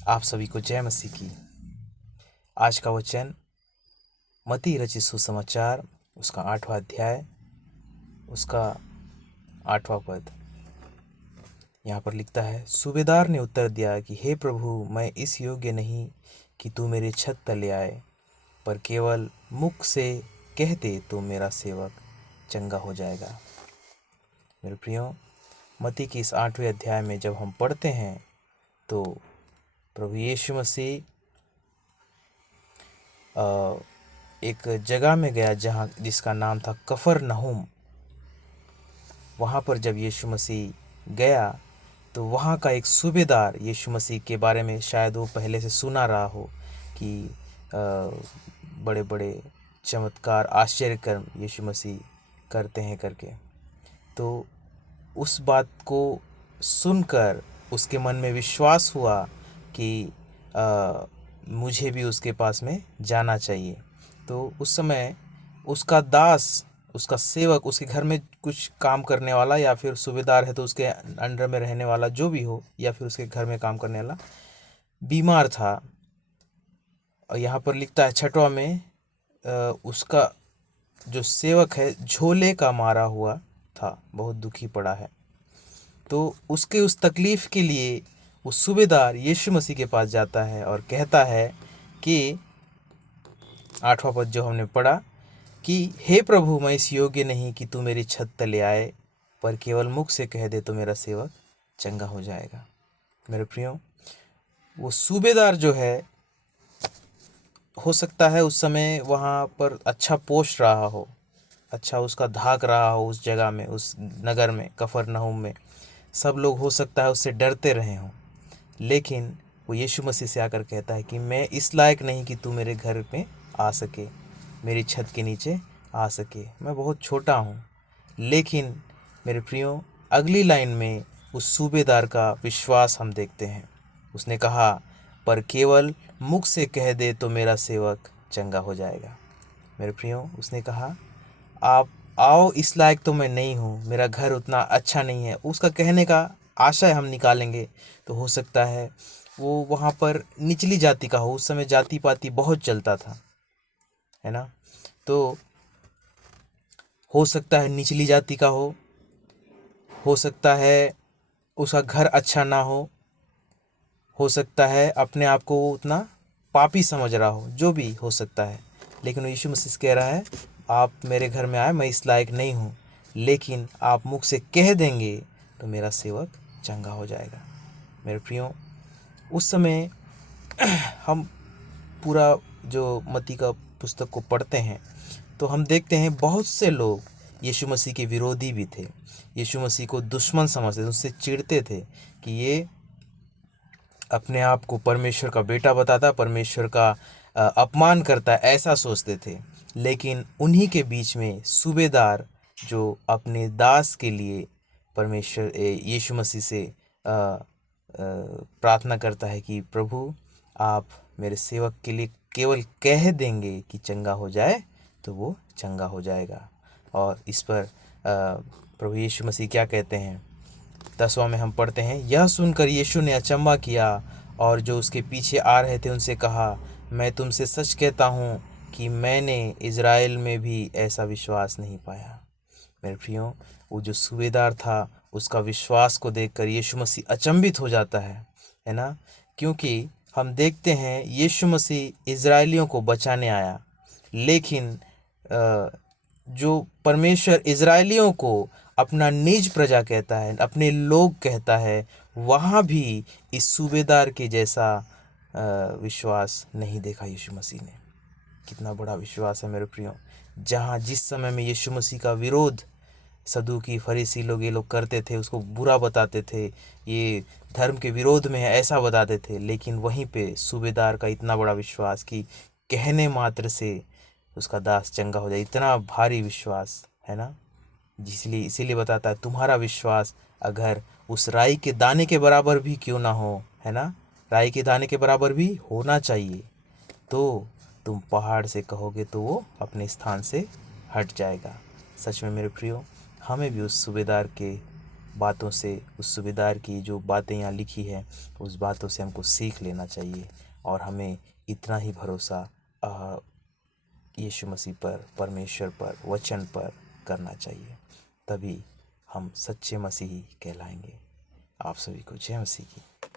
आप सभी को जय मसीह की। आज का वचन मत्ती रचित सुसमाचार उसका 8वां अध्याय उसका 8वां पद। यहाँ पर लिखता है, सूबेदार ने उत्तर दिया कि हे प्रभु, मैं इस योग्य नहीं कि तू मेरे छत तले आए, पर केवल मुख से कह दे तो मेरा सेवक चंगा हो जाएगा। मेरे प्रियो, मत्ती के इस 8वें अध्याय में जब हम पढ़ते हैं तो प्रभु यीशु मसीह एक जगह में गया जिसका नाम था कफरनहूम। वहाँ पर जब यीशु मसीह गया तो वहाँ का एक सूबेदार यीशु मसीह के बारे में शायद वो पहले से सुना रहा हो कि बड़े बड़े चमत्कार आश्चर्य कर्म यीशु मसीह करते हैं करके। तो उस बात को सुनकर उसके मन में विश्वास हुआ कि मुझे भी उसके पास में जाना चाहिए। तो उस समय उसका दास, उसका सेवक, उसके घर में कुछ काम करने वाला या फिर सूबेदार है तो उसके अंडर में रहने वाला जो भी हो, या फिर उसके घर में काम करने वाला बीमार था। और यहाँ पर लिखता है 6वां में, उसका जो सेवक है झोले का मारा हुआ था, बहुत दुखी पड़ा है। तो उसके उस तकलीफ़ के लिए वो सूबेदार यीशु मसीह के पास जाता है और कहता है कि 8वां पद जो हमने पढ़ा कि हे प्रभु, मैं इस योग्य नहीं कि तू मेरी छत तले आए, पर केवल मुख से कह दे तो मेरा सेवक चंगा हो जाएगा। मेरे प्रियो, वो सूबेदार जो है, हो सकता है उस समय वहाँ पर अच्छा पोस्ट रहा हो, अच्छा उसका धाक रहा हो उस जगह में, उस नगर में, कफरनहूम में। सब लोग हो सकता है उससे डरते रहे हों, लेकिन वो यीशु मसीह से आकर कहता है कि मैं इस लायक नहीं कि तू मेरे घर में आ सके, मेरी छत के नीचे आ सके, मैं बहुत छोटा हूँ। लेकिन मेरे प्रियो, अगली लाइन में उस सूबेदार का विश्वास हम देखते हैं। उसने कहा, पर केवल मुख से कह दे तो मेरा सेवक चंगा हो जाएगा। मेरे प्रियो, उसने कहा, आप आओ, इस लायक तो मैं नहीं हूँ, मेरा घर उतना अच्छा नहीं है, उसका कहने का आशय हम निकालेंगे तो हो सकता है वो वहाँ पर निचली जाति का हो। उस समय जाति पाति बहुत चलता था, है ना। तो हो सकता है निचली जाति का हो सकता है उसका घर अच्छा ना हो सकता है अपने आप को वो उतना पापी समझ रहा हो, जो भी हो सकता है। लेकिन यीशु मसीह कह रहा है, आप मेरे घर में आए, मैं इस लायक नहीं हूँ, लेकिन आप मुख से कह देंगे तो मेरा सेवक चंगा हो जाएगा। मेरे प्रियो, उस समय हम पूरा जो मत्ती का पुस्तक को पढ़ते हैं तो हम देखते हैं बहुत से लोग यीशु मसीह के विरोधी भी थे, यीशु मसीह को दुश्मन समझते थे, उससे चिढ़ते थे कि ये अपने आप को परमेश्वर का बेटा बताता, परमेश्वर का अपमान करता है, ऐसा सोचते थे। लेकिन उन्हीं के बीच में सूबेदार जो अपने दास के लिए परमेश्वर यीशु मसीह से प्रार्थना करता है कि प्रभु, आप मेरे सेवक के लिए केवल कह देंगे कि चंगा हो जाए तो वो चंगा हो जाएगा। और इस पर प्रभु यीशु मसीह क्या कहते हैं, 10वां में हम पढ़ते हैं, यह सुनकर यीशु ने अचंभा किया और जो उसके पीछे आ रहे थे उनसे कहा, मैं तुमसे सच कहता हूँ कि मैंने इज़राइल में भी ऐसा विश्वास नहीं पाया। मेरे प्रियो, वो जो सूबेदार था उसका विश्वास को देखकर यीशु मसीह अचंभित हो जाता है ना। क्योंकि हम देखते हैं यीशु मसीह इज़राइलियों को बचाने आया, लेकिन जो परमेश्वर इज़राइलियों को अपना निज प्रजा कहता है, अपने लोग कहता है, वहाँ भी इस सूबेदार के जैसा विश्वास नहीं देखा यीशु मसीह ने। कितना बड़ा विश्वास है मेरे प्रियो। जहाँ जिस समय में यीशु मसीह का विरोध सदूकी फरीसी लोग, ये लोग करते थे, उसको बुरा बताते थे, ये धर्म के विरोध में है ऐसा बताते थे, लेकिन वहीं पे सूबेदार का इतना बड़ा विश्वास कि कहने मात्र से उसका दास चंगा हो जाए, इतना भारी विश्वास है ना। इसीलिए बताता है, तुम्हारा विश्वास अगर उस राई के दाने के बराबर भी क्यों ना हो, है ना, राई के दाने के बराबर भी होना चाहिए, तो तुम पहाड़ से कहोगे तो वो अपने स्थान से हट जाएगा। सच में मेरे प्रियो, हमें भी उस सूबेदार के बातों से, उस सूबेदार की जो बातें यहाँ लिखी है उस बातों से हमको सीख लेना चाहिए और हमें इतना ही भरोसा यीशु मसीह पर, परमेश्वर पर, वचन पर करना चाहिए। तभी हम सच्चे मसीही कहलाएंगे। आप सभी को जय मसीह की।